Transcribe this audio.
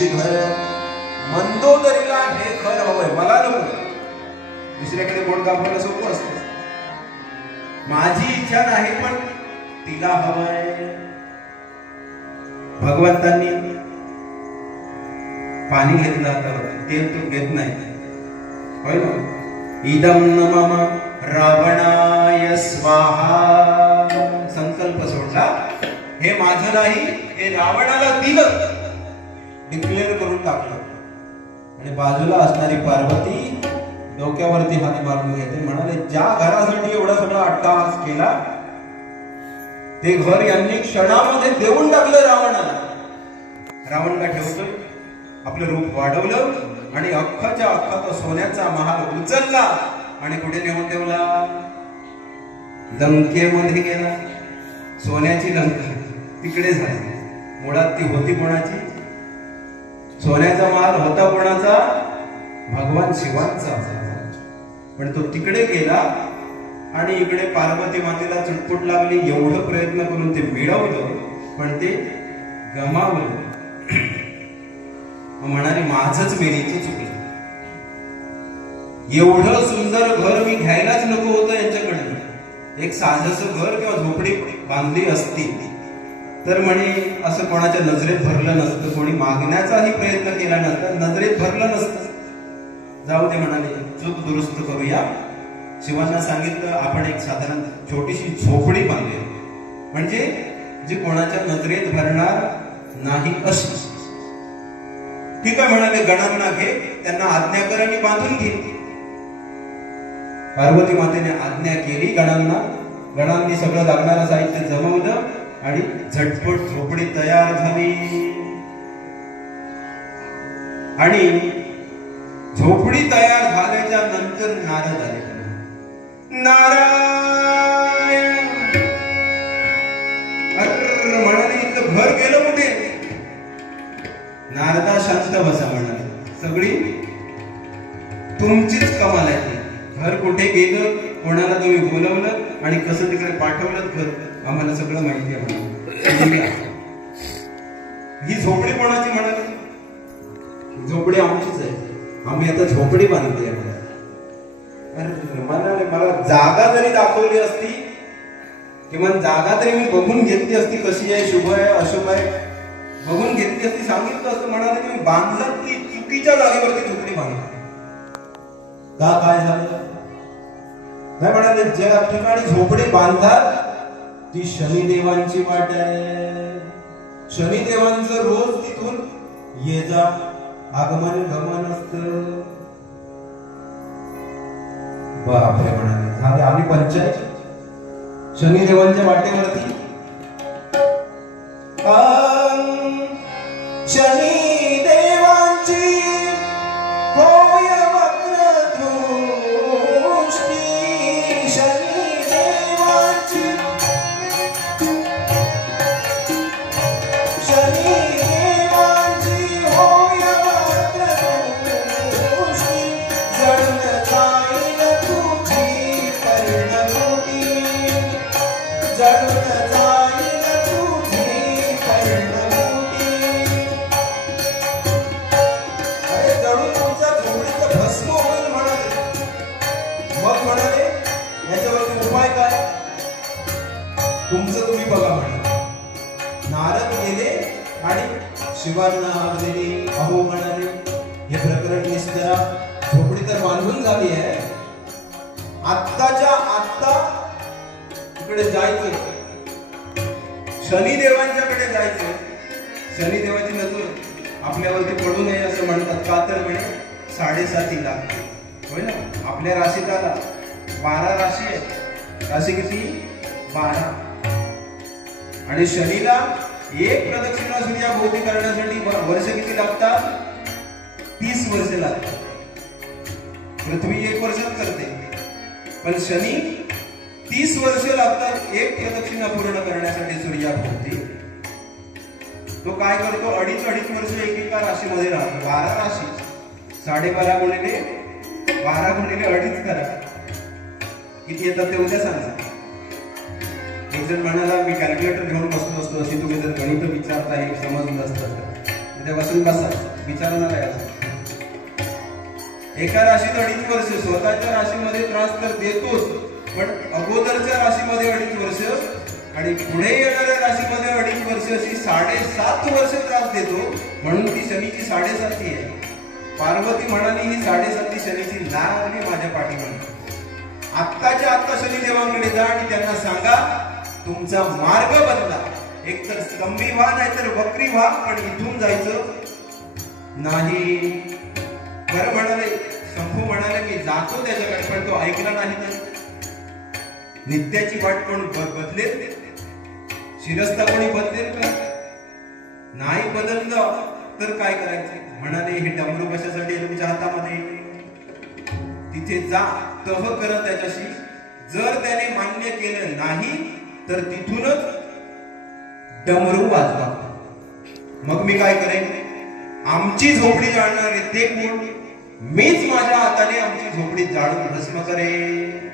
ह्यांची घर, मंदोदरीला हे घर हवंय, मला नको. दुसऱ्याकडे बोट दाखवायला सोपं असतं. माझी इच्छा नाही पण तिला हवंय. भगवंतांनी पाणी घेतलं आता, तेल तू घेत नाही, होय ना. इदं न मम रावणाय स्वाहा, संकल्प सोडला, हे माझं नाही, हे रावणाला दिलं, डिक्लेअर करून टाकलं. आणि बाजूला असणारी पार्वती डोक्यावरती हात मारून घेते, म्हणाले ज्या घरासाठी एवढा सगळा अट्टहास केला ते घर यांनी क्षणामध्ये देऊन टाकलं रावणाला. रावण काय ठेवतोय, आपलं रूप वाढवलं आणि अख्खाच्या अख्खा तो सोन्याचा महाल उचलला आणि कुठे नेऊन ठेवला, लंकेमध्ये गेला. सोन्याची लंका तिकडे झाली, मुळात ती होती कोणाची, सोन्याचा महाल होता कोणाचा, भगवान शिवांचा. पण तो तिकडे गेला आणि इकडे पार्वती मातेला चुटपुट लागली. एवढं प्रयत्न करून ते मिळवलं पण ते गमावलं. म्हणाले माझंच मेरीचं चुकलं, एवढं सुंदर घर मी घ्यायलाच नको होतं यांच्याकडनं. एक साधंसं घर किंवा झोपडी बांधली असती तर म्हणे असं कोणाच्या नजरेत भरलं नसतं, कोणी मागण्याचाही प्रयत्न केला नसता, नजरेत भरलं नसतं. जाऊ दे म्हणाले, चूक दुरुस्त करूया. शिवांना सांगितलं आपण एक साधारण छोटीशी झोपडी बांधूया, म्हणजे जी कोणाच्या नजरेत भरणार नाही अशी. ठीक आहे म्हणाले, गणांना घे, त्यांना आज्ञा कर आणि बांधून घे. पार्वती मातेने आज्ञा केली गणांना. गणांनी सगळं लागणारं साहित्य जमवलं आणि झटपट झोपडी तयार झाली. आणि झोपडी तयार झाल्याच्या नंतर नारद आले. नारायण म्हणाले, इथं घर गेलं कुठे. नारदा शांत बसा म्हणाले, सगळी तुमचीच कमाल आहे. घर कुठे गेलं, कोणाला तुम्ही बोलवलं आणि कसं तिकडे पाठवलं, घर आम्हाला सगळं माहिती आहे. ही झोपडी कोणाची म्हणाली, झोपडी आमचीच आहे, आम्ही आता झोपडी बांधली आहे. म्हणाले मला जागा जरी दाखवली असती, किंवा जागा तरी मी बघून घेतली असती, कशी आहे, शुभ आहे अशुभ आहे, बघून घेतली असती, सांगितलं असतं. म्हणाले तुम्ही बांधलात ती चुकीच्या जागेवरती झोपडी बांधली. का काय झालं नाही म्हणाले, ज्या ठिकाणी झोपडी बांधतात ती शनिदेवांची वाट आहे. शनिदेवांचं रोज तिथून ये जा आगमन गमन असत. बापरे म्हणाले, झाले आम्ही पंचायत शनिदेवांच्या वाटेवरती. शनिदेवांची होय वक्रदृष्टी, शनिदेवांची होय वक्रदृष्टी, जडून जाईल तुझी कर्णमुठी, जडून जाईल तुझी कर्णमुठी. अरे जडून तुमच्या झोपडीचं भस्म होईल म्हणाले. मग म्हणाले याच्यावरती उपाय काय, तुमचं तुम्ही बघा म्हणाले. नारद गेले आणि शिवांना दिली. अहो म्हणाले, हे प्रकरण निश्चरा, झोपडी तर बांधून झाली आहे, आत्ताच्या आत्ता इकडे जायचं, शनिदेवांच्याकडे जायचं. शनिदेवाची नजर आपल्यावरती पडू नये असं म्हणतात. का तर म्हणे 7.5 लाख होय ना, आपल्या राशीत आला 12 राशी आहे. राशी किती 12. आणि शनीला एक प्रदक्षिणा सूर्याभोवती करण्यासाठी वर्ष किती लागतात, 30 वर्ष लागतात. पृथ्वी 1 वर्षात करते, पण शनी 30 वर्ष लागतात एक प्रदक्षिणा पूर्ण करण्यासाठी सूर्याभोवती. तो काय करतो, 2.5 वर्ष एकेका राशीमध्ये राहतो. 12 राशी 12.5 गुणिले 12 गुणिले 2.5 करा, किती येतात ते उद्या सांगा. एक जण म्हणाला मी कॅल्क्युलेटर घेऊन बसलो असतो, अशी तुम्ही जर गणित विचारता हे समजलं असतं तर इथे बसून बसा, विचारणार आहे आज. एका राशीत 2.5 वर्ष, स्वतःच्या राशीमध्ये त्रास तर देतोच, पण अगोदरच्या राशीमध्ये 2.5 वर्ष आणि पुढे येणाऱ्या राशीमध्ये 2.5 वर्ष, अशी 7.5 वर्ष त्रास देतो. म्हणून ती शनीची 7.5 आहे. पार्वती म्हणाली ही 7.5 शनीची लागली माझ्या पाठीमध्ये. आत्ताच्या आत्ता शनिदेवांकडे जा आणि त्यांना सांगा तुमचा मार्ग बदला, एकतर स्तंभी व्हा नाहीतर वक्री व्हा, पण इथून जायचं नाही. बरं म्हणाले, शंभू म्हणाले मी जातो त्याच्याकडे, पण तो ऐकला नाही. तर नित्याची वाट कोण बदलेल? शिरस्ता कोणी बदलेल का? नाही बदललं तर काय करायचं? म्हणाले हे डमरू कशासाठी तुमच्या हातामध्ये? तिथे जा, तह कर त्याच्याशी. जर त्याने मान्य केलं नाही तर तिथूनच डमरू वाजवा. मग मी काय करेन? आमची झोपडी जाळणारे ते कोण? मीच माझ्या हाताने आमची झोपडी जाळून भस्म करेन.